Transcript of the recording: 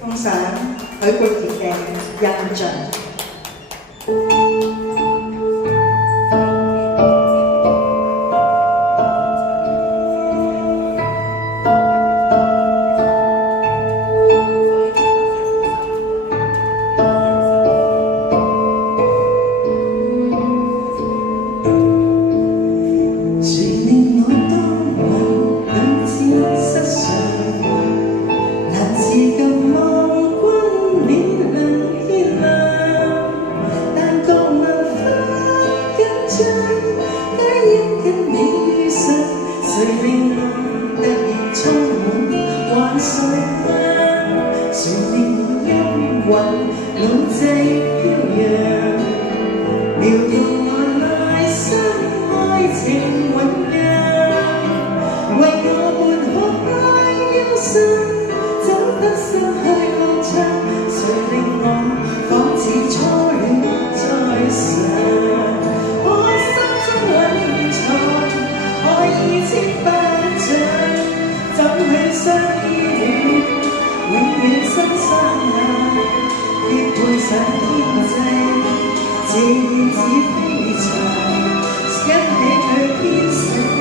奉上許冠傑嘅印象。誰令我突然充滿幻想？誰令我陰魂腦際飄揚？撩動我內心愛情醞釀，為我撥開憂傷，走得失去樂章。誰令我仿似初戀在上？我心中隱藏愛意千百丈，怎去相依戀，永遠心相印，結配上天際，自然似飛翔，因起佢天性。